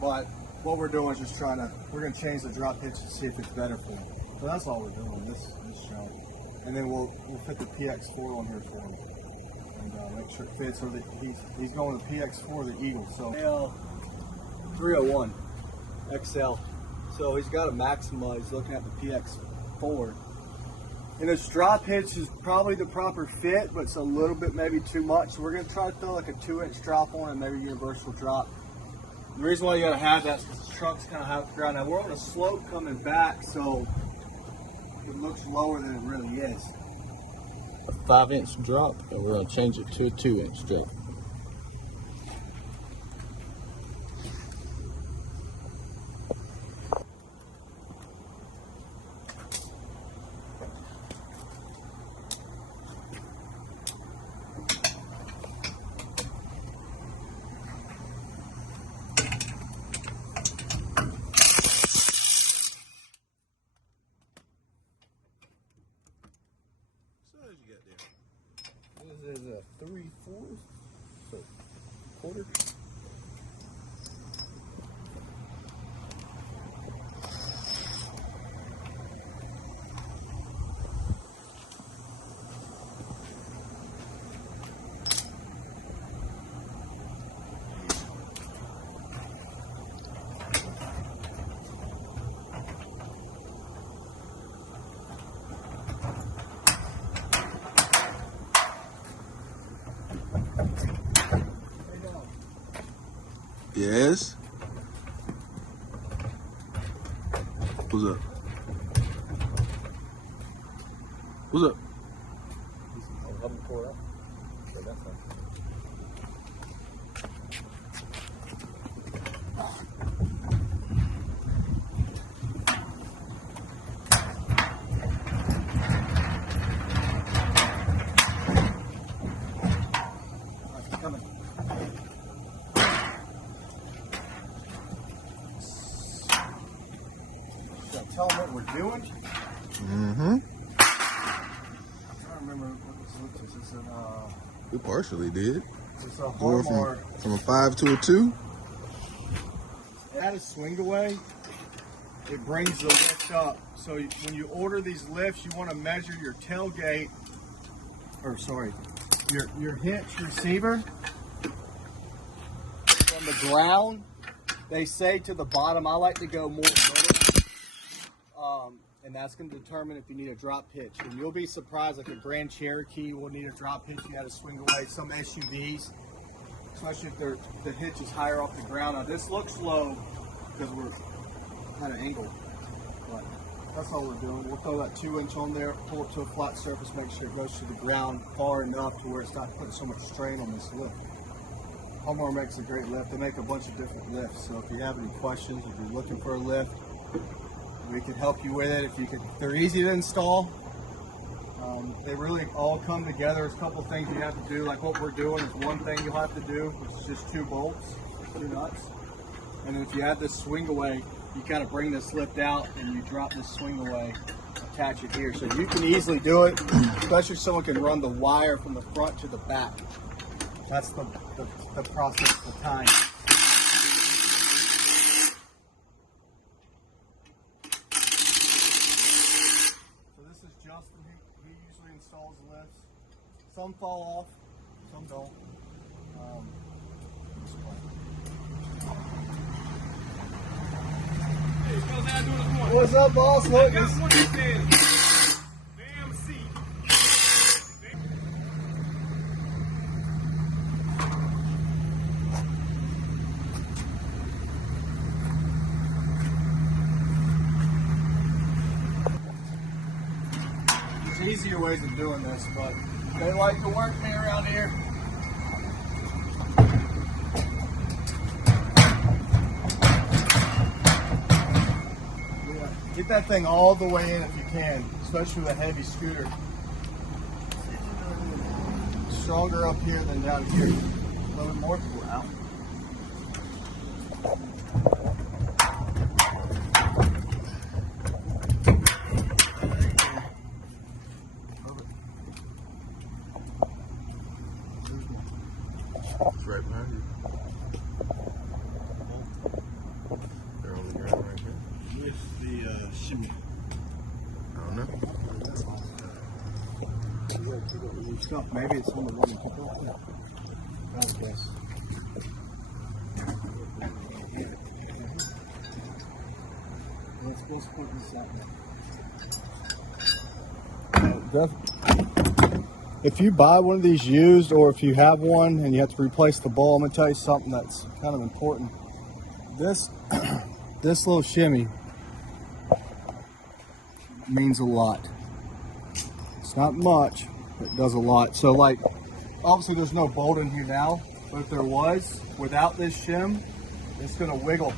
But what we're doing is just we're gonna change the drop hitch to see if it's better for him. So that's all we're doing this job. And then we'll fit the PX4 on here for him and make sure it fits. So that he's going with the PX4, the Eagle. So AL-301 XL. So he's got a Maxima. He's looking at the PX4. And his drop hitch is probably the proper fit, but it's a little bit maybe too much. So we're gonna try to throw like a 2-inch drop on and maybe universal drop. The reason why you gotta have that is because the truck's kind of high off the ground. Now we're on a slope coming back, so it looks lower than it really is. A 5-inch drop, and we're gonna change it to a 2-inch drop. This is a 3/4, so quarter. Yes. What's up? What's up? I'll help him pour it up. Okay, that's fine. Tell them what we're doing. Mm-hmm. I don't remember what this is. We partially did. It's a Going Harmar. from a 5 to a 2. Add a swing away. It brings the lift up. So when you order these lifts, you want to measure your tailgate, or sorry, your hitch receiver from the ground. They say to the bottom. I like to go more middle. And that's going to determine if you need a drop hitch. And you'll be surprised, like a Grand Cherokee will need a drop hitch. You got to swing away. Some SUVs, especially if the hitch is higher off the ground. Now this looks low because we're at an angle, but that's all we're doing. We'll throw that 2-inch on there, pull it to a flat surface, make sure it goes to the ground far enough to where it's not putting so much strain on this lift. Harmar makes a great lift. They make a bunch of different lifts. So if you have any questions, if you're looking for a lift, we can help you with it. They're easy to install. They really all come together. There's a couple things you have to do, like what we're doing is one thing you'll have to do, which is just 2 bolts, 2 nuts. And then if you add this swing away, you kind of bring this lift out and you drop this swing away, attach it here. So you can easily do it, especially if someone can run the wire from the front to the back. That's the process, the time. Justin, he usually installs the lifts. Some fall off, some don't. What's up, boss? Look, damn seat. there's easier ways of doing this, but they like to work me around here. Get that thing all the way in if you can, especially with a heavy scooter. Stronger up here than down here. A little bit more. Wow. It's right behind you. some stuff. Maybe it's on the one you took off. I guess. Let's put this out now. If you buy one of these used, or if you have one and you have to replace the ball, I'm gonna tell you something that's kind of important. This little shimmy means a lot. It's not much, but it does a lot. So like, obviously there's no bolt in here now, but if there was, without this shim, it's gonna wiggle.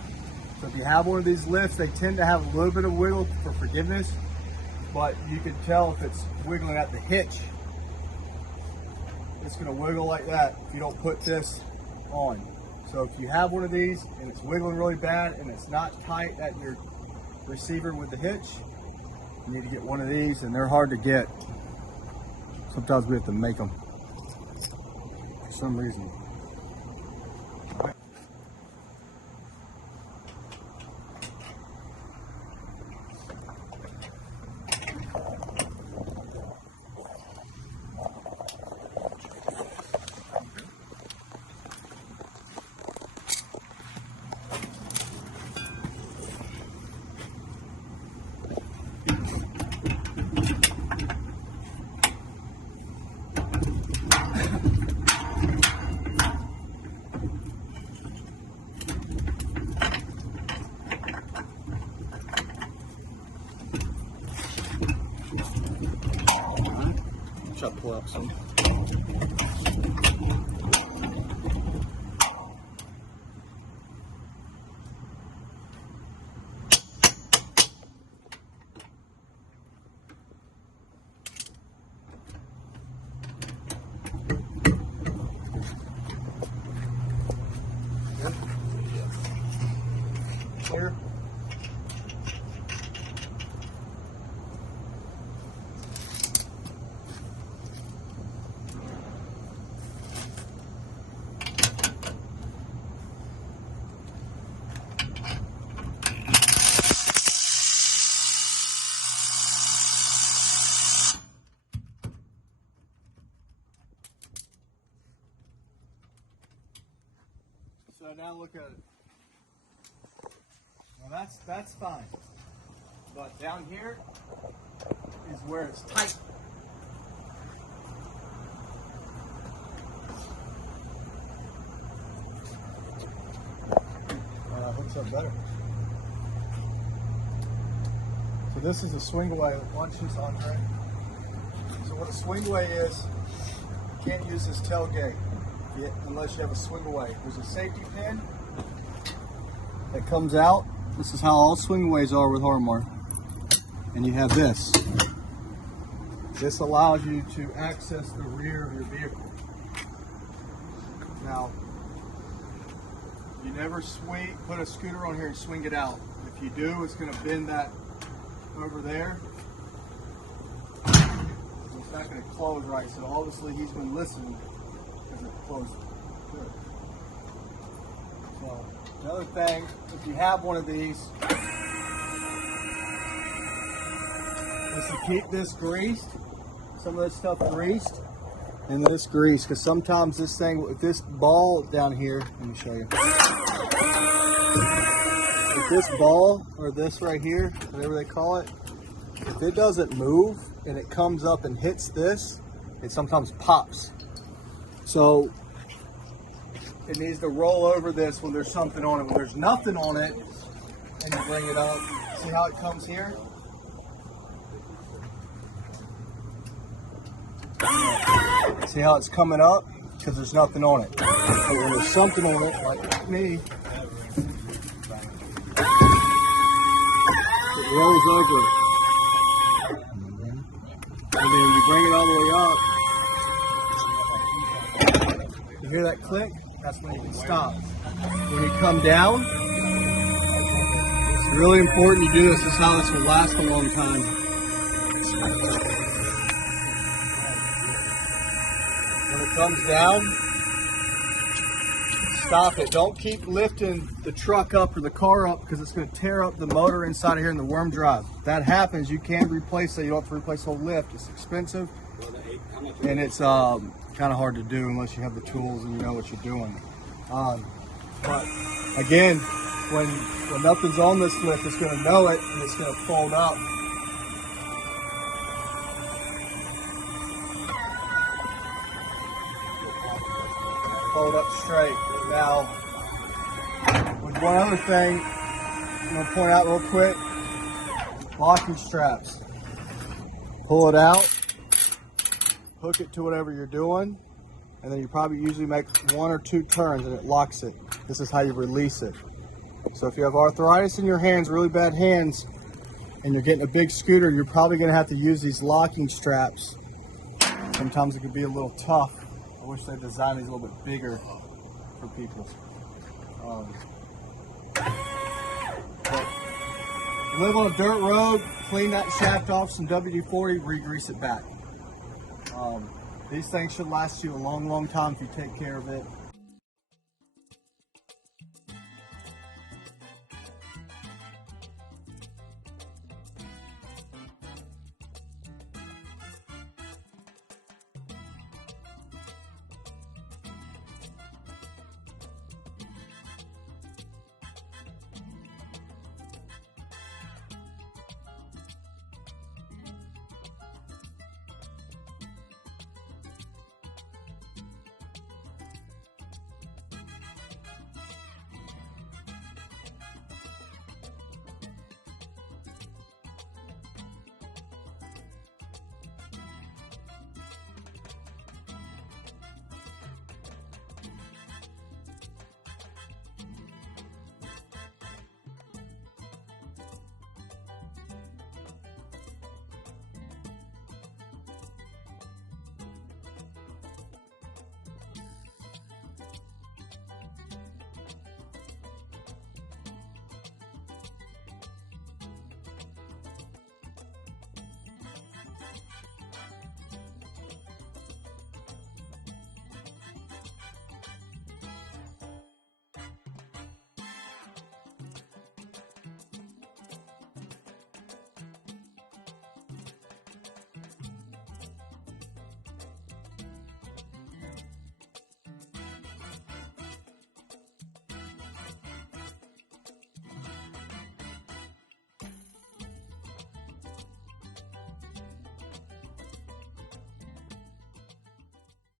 So if you have one of these lifts, they tend to have a little bit of wiggle for forgiveness, but you can tell if it's wiggling at the hitch. It's gonna wiggle like that if you don't put this on. So if you have one of these and it's wiggling really bad and it's not tight at your receiver with the hitch, you need to get one of these, and they're hard to get. Sometimes we have to make them for some reason. Try to pull out some. Here. So now look at it. Well, that's fine. But down here is where it's tight. Hooks up better. So this is a swing away. Watch this, Andre. So what a swing away is, you can't use this tailgate unless you have a swing away. There's a safety pin that comes out. This is how all swing aways are with Harmar. And you have this. This allows you to access the rear of your vehicle. Now, you never put a scooter on here and swing it out. If you do, it's going to bend that over there. It's not going to close right, so obviously he's been listening because it closed good. So, another thing, if you have one of these, is to keep this greased, some of this stuff greased, and this grease, because sometimes this thing, if this ball down here, let me show you. If this ball, or this right here, whatever they call it, if it doesn't move and it comes up and hits this, it sometimes pops. So it needs to roll over this when there's something on it. When there's nothing on it, and you bring it up, see how it comes here? See how it's coming up? Because there's nothing on it. But when there's something on it, like me, it rolls over. And then you bring it all the way up. You hear that click? That's when you can stop. When you come down, it's really important you do this. This is how this will last a long time. When it comes down, stop it. Don't keep lifting the truck up or the car up because it's going to tear up the motor inside of here in the worm drive. If that happens, you can replace it. You don't have to replace the whole lift. It's expensive. and it's kind of hard to do unless you have the tools and you know what you're doing. But again, when nothing's on this lift, it's going to know it and it's going to fold up. Fold up straight. Now, with one other thing, I'm going to point out real quick, locking straps. Pull it out, hook it to whatever you're doing, and then you probably usually make 1 or 2 turns and it locks it. This is how you release it. So if you have arthritis in your hands, really bad hands, and you're getting a big scooter, you're probably going to have to use these locking straps. Sometimes it could be a little tough. I wish they designed these a little bit bigger for people. But you live on a dirt road, clean that shaft off, some WD-40, re-grease it back. These things should last you a long, long time if you take care of it.